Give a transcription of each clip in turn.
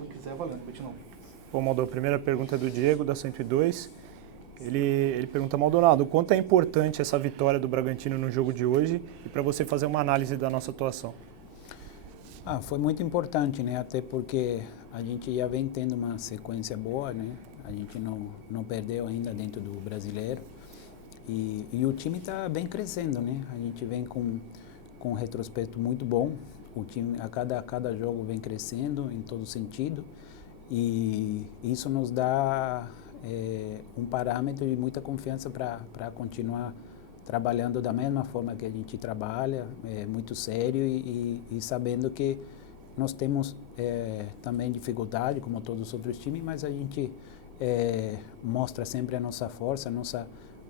Quando quiser, valendo, continua. Bom, Maldonado, a primeira pergunta é do Diego, da 102. Ele pergunta, Maldonado, o quanto é importante essa vitória do Bragantino no jogo de hoje e para você fazer uma análise da nossa atuação? Foi muito importante, né? Até porque a gente já vem tendo uma sequência boa, né? A gente não perdeu ainda dentro do Brasileiro e o time está bem crescendo, né? A gente vem com um retrospecto muito bom. O time a cada jogo vem crescendo em todo sentido e isso nos dá um parâmetro e muita confiança para continuar trabalhando da mesma forma que a gente trabalha, muito sério e sabendo que nós temos também dificuldade, como todos os outros times, mas a gente mostra sempre a nossa força,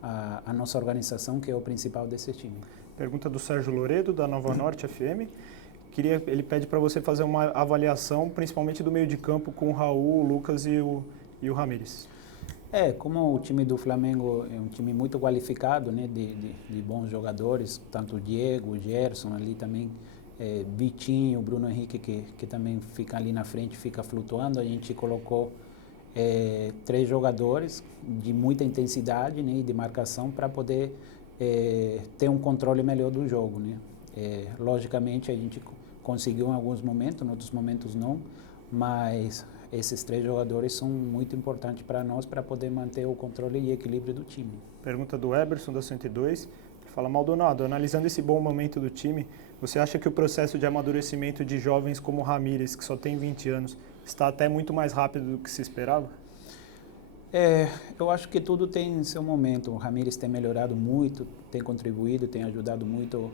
a nossa organização, que é o principal desse time. Pergunta do Sérgio Loredo, da Nova Norte FM. Ele pede para você fazer uma avaliação, principalmente do meio de campo, com o Raul, o Lucas e o Ramírez. Como o time do Flamengo é um time muito qualificado, né, de bons jogadores, tanto o Diego, o Gerson ali também, Vitinho, Bruno Henrique, que também fica ali na frente, fica flutuando. A gente colocou 3 jogadores de muita intensidade, né, e de marcação para poder ter um controle melhor do jogo, né. Logicamente a gente conseguiu em alguns momentos, em outros momentos não, mas esses 3 jogadores são muito importantes para nós para poder manter o controle e equilíbrio do time. Pergunta do Eberson, da 102, que fala, Maldonado, analisando esse bom momento do time, você acha que o processo de amadurecimento de jovens como o Ramírez, que só tem 20 anos, está até muito mais rápido do que se esperava? Eu acho que tudo tem seu momento. O Ramírez tem melhorado muito, tem contribuído, tem ajudado muito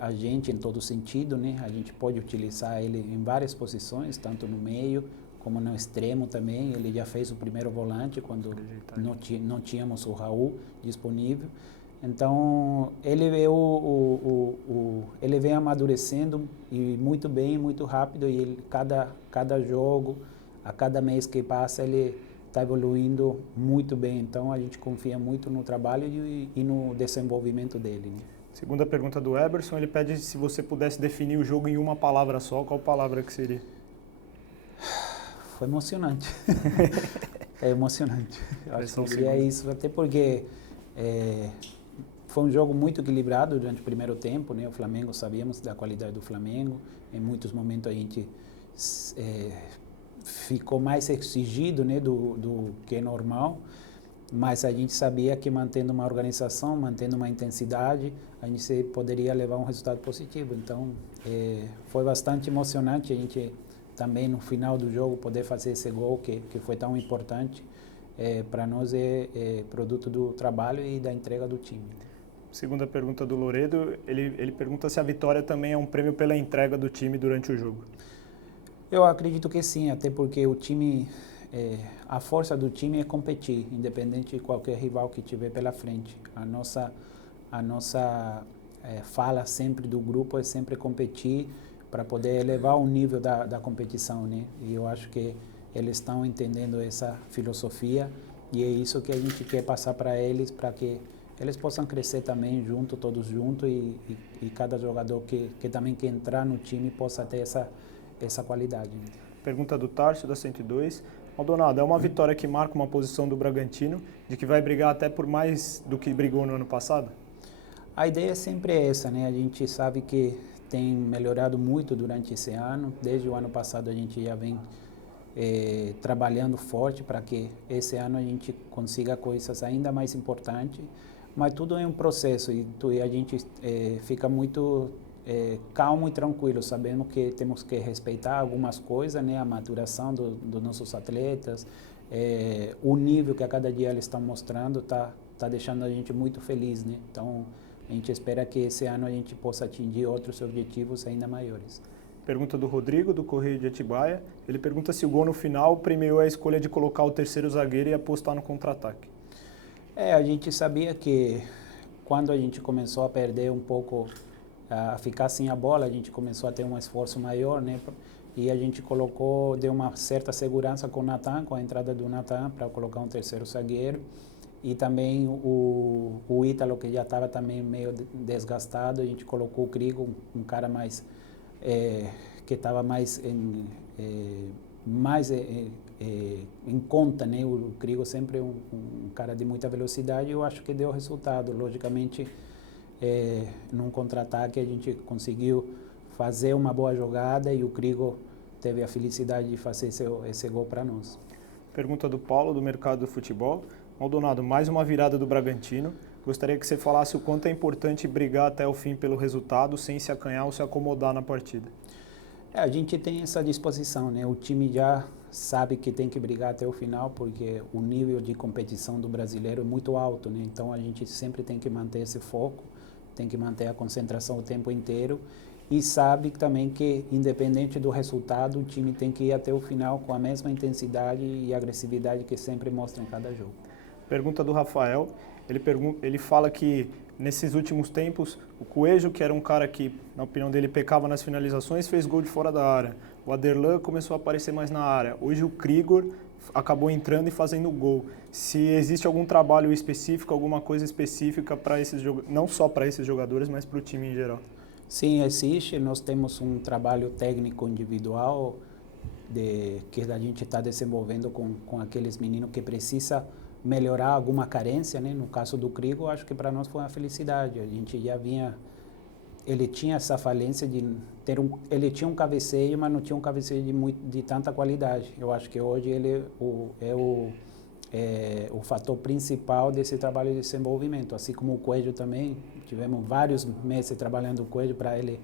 a gente em todo sentido, né? A gente pode utilizar ele em várias posições, tanto no meio como no extremo também. Ele já fez o primeiro volante quando não tínhamos o Raul disponível. Então, ele vem amadurecendo e muito bem, muito rápido, e ele, cada jogo, a cada mês que passa, ele está evoluindo muito bem. Então, a gente confia muito no trabalho e no desenvolvimento dele, né? Segunda pergunta do Eberson, ele pede se você pudesse definir o jogo em uma palavra só, qual palavra que seria? Foi emocionante. É emocionante. Eu acho que segunda. isso, até porque foi um jogo muito equilibrado durante o primeiro tempo, né? O Flamengo, sabíamos da qualidade do Flamengo. Em muitos momentos a gente ficou mais exigido, né, do que é normal, mas a gente sabia que mantendo uma organização, mantendo uma intensidade, a gente poderia levar um resultado positivo. Então, foi bastante emocionante a gente também no final do jogo poder fazer esse gol que foi tão importante. Para nós é produto do trabalho e da entrega do time. Segunda pergunta do Loredo, ele pergunta se a vitória também é um prêmio pela entrega do time durante o jogo. Eu acredito que sim, até porque o time, a força do time é competir, independente de qualquer rival que tiver pela frente. A nossa fala sempre do grupo é sempre competir para poder elevar o nível da competição, né? E eu acho que eles estão entendendo essa filosofia e é isso que a gente quer passar para eles, para que eles possam crescer também junto, todos juntos, e cada jogador que também quer entrar no time possa ter essa qualidade. Pergunta do Tarso, da 102. Maldonado, é uma vitória que marca uma posição do Bragantino, de que vai brigar até por mais do que brigou no ano passado? A ideia é sempre essa, né? A gente sabe que tem melhorado muito durante esse ano. Desde o ano passado a gente já vem trabalhando forte para que esse ano a gente consiga coisas ainda mais importantes. Mas tudo é um processo e a gente fica muito calmo e tranquilo, sabendo que temos que respeitar algumas coisas, né? A maturação dos nossos atletas, o nível que a cada dia eles estão mostrando tá deixando a gente muito feliz, né? Então, a gente espera que esse ano a gente possa atingir outros objetivos ainda maiores. Pergunta do Rodrigo, do Correio de Atibaia. Ele pergunta se o gol no final premiou a escolha de colocar o terceiro zagueiro e apostar no contra-ataque. A gente sabia que quando a gente começou a perder um pouco, a ficar sem a bola, a gente começou a ter um esforço maior, né? E a gente deu uma certa segurança com o Natan, com a entrada do Natan, para colocar um terceiro zagueiro. E também o Ítalo, que já estava também meio desgastado, a gente colocou o Crigo, um cara mais que estava mais mais em conta, né? O Krygo sempre é um cara de muita velocidade e eu acho que deu resultado. Logicamente, num contra-ataque a gente conseguiu fazer uma boa jogada e o Krygo teve a felicidade de fazer esse gol para nós. Pergunta do Paulo, do Mercado do Futebol. Maldonado, mais uma virada do Bragantino. Gostaria que você falasse o quanto é importante brigar até o fim pelo resultado, sem se acanhar ou se acomodar na partida. A gente tem essa disposição, né? O time já sabe que tem que brigar até o final, porque o nível de competição do brasileiro é muito alto, né? Então a gente sempre tem que manter esse foco, tem que manter a concentração o tempo inteiro e sabe também que, independente do resultado, o time tem que ir até o final com a mesma intensidade e agressividade que sempre mostra em cada jogo. Pergunta do Rafael. Ele fala que nesses últimos tempos o Coelho, que era um cara que, na opinião dele, pecava nas finalizações, fez gol de fora da área. O Aderlan começou a aparecer mais na área. Hoje o Krygo acabou entrando e fazendo gol. Se existe algum trabalho específico, alguma coisa específica para esses não só para esses jogadores, mas para o time em geral? Sim, existe. Nós temos um trabalho técnico individual que a gente está desenvolvendo com aqueles meninos que precisam melhorar alguma carência, né? No caso do Krygo, acho que para nós foi uma felicidade. A gente já vinha, ele tinha essa falência de ele tinha um cabeceio, mas não tinha um cabeceio de tanta qualidade. Eu acho que hoje ele é o fator principal desse trabalho de desenvolvimento, assim como o Coelho também. Tivemos vários meses trabalhando o Coelho para ele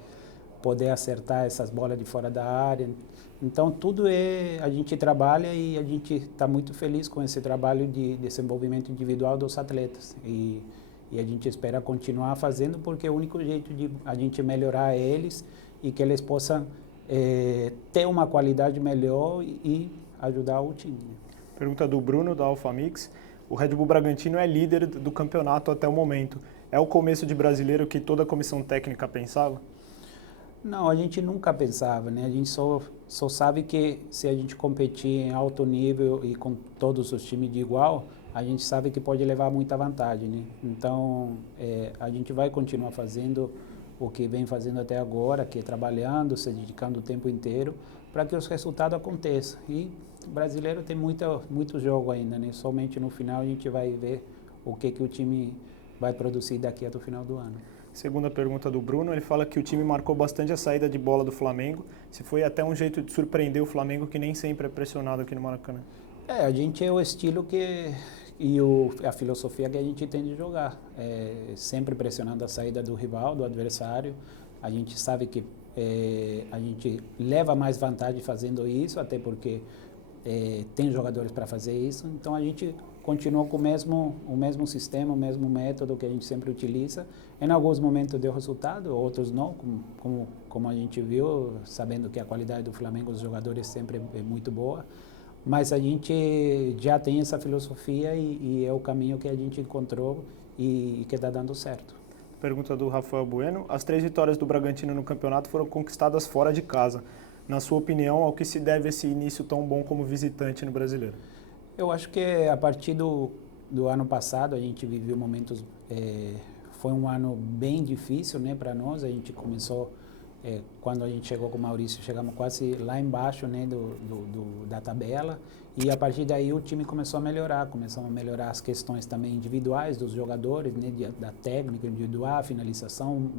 poder acertar essas bolas de fora da área. Então, a gente trabalha e a gente está muito feliz com esse trabalho de desenvolvimento individual dos atletas. E a gente espera continuar fazendo, porque é o único jeito de a gente melhorar eles e que eles possam ter uma qualidade melhor e ajudar o time. Pergunta do Bruno, da Alfa Mix. O Red Bull Bragantino é líder do campeonato até o momento. É o começo de brasileiro que toda a comissão técnica pensava? Não, a gente nunca pensava, né? A gente só sabe que se a gente competir em alto nível e com todos os times de igual, a gente sabe que pode levar muita vantagem, né? Então, a gente vai continuar fazendo o que vem fazendo até agora, que é trabalhando, se dedicando o tempo inteiro, para que os resultados aconteçam. E o brasileiro tem muito jogo ainda, né? Somente no final a gente vai ver o que o time vai produzir daqui até o final do ano. Segunda pergunta do Bruno, ele fala que o time marcou bastante a saída de bola do Flamengo. Se foi até um jeito de surpreender o Flamengo, que nem sempre é pressionado aqui no Maracanã. A gente é o estilo a filosofia que a gente tem de jogar. Sempre pressionando a saída do rival, do adversário. A gente sabe que a gente leva mais vantagem fazendo isso, até porque tem jogadores para fazer isso. Então a gente continua com o mesmo sistema, o mesmo método que a gente sempre utiliza. Em alguns momentos deu resultado, outros não, como a gente viu, sabendo que a qualidade do Flamengo dos jogadores sempre é muito boa. Mas a gente já tem essa filosofia e é o caminho que a gente encontrou e que está dando certo. Pergunta do Rafael Bueno. As 3 vitórias do Bragantino no campeonato foram conquistadas fora de casa. Na sua opinião, ao que se deve esse início tão bom como visitante no Brasileiro? Eu acho que a partir do ano passado a gente viveu momentos... foi um ano bem difícil, né, para nós. A gente começou... quando a gente chegou com o Maurício, chegamos quase lá embaixo, né, da tabela, e a partir daí o time começou a melhorar, as questões também individuais dos jogadores, né, da técnica individual, finalização,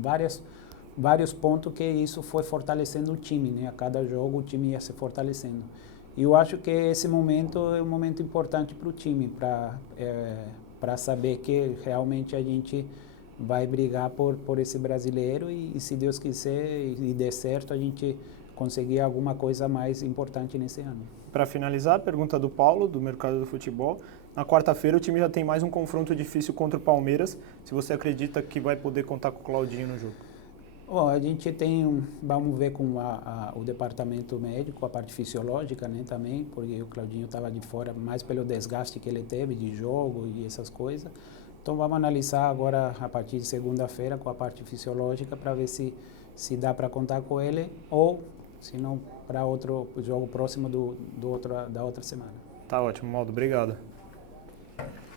vários pontos que isso foi fortalecendo o time, né, a cada jogo o time ia se fortalecendo. E eu acho que esse momento é um momento importante para o time, para saber que realmente a gente vai brigar por esse brasileiro e se Deus quiser e der certo, a gente conseguir alguma coisa mais importante nesse ano. Para finalizar, a pergunta do Paulo, do Mercado do Futebol. Na quarta-feira o time já tem mais um confronto difícil contra o Palmeiras. Se você acredita que vai poder contar com o Claudinho no jogo? Bom, a gente vamos ver com o departamento médico, a parte fisiológica, né, também, porque o Claudinho estava de fora mais pelo desgaste que ele teve de jogo e essas coisas. Então vamos analisar agora a partir de segunda-feira com a parte fisiológica para ver se dá para contar com ele ou se não para outro jogo próximo da outra semana. Tá ótimo, Maldo. Obrigado.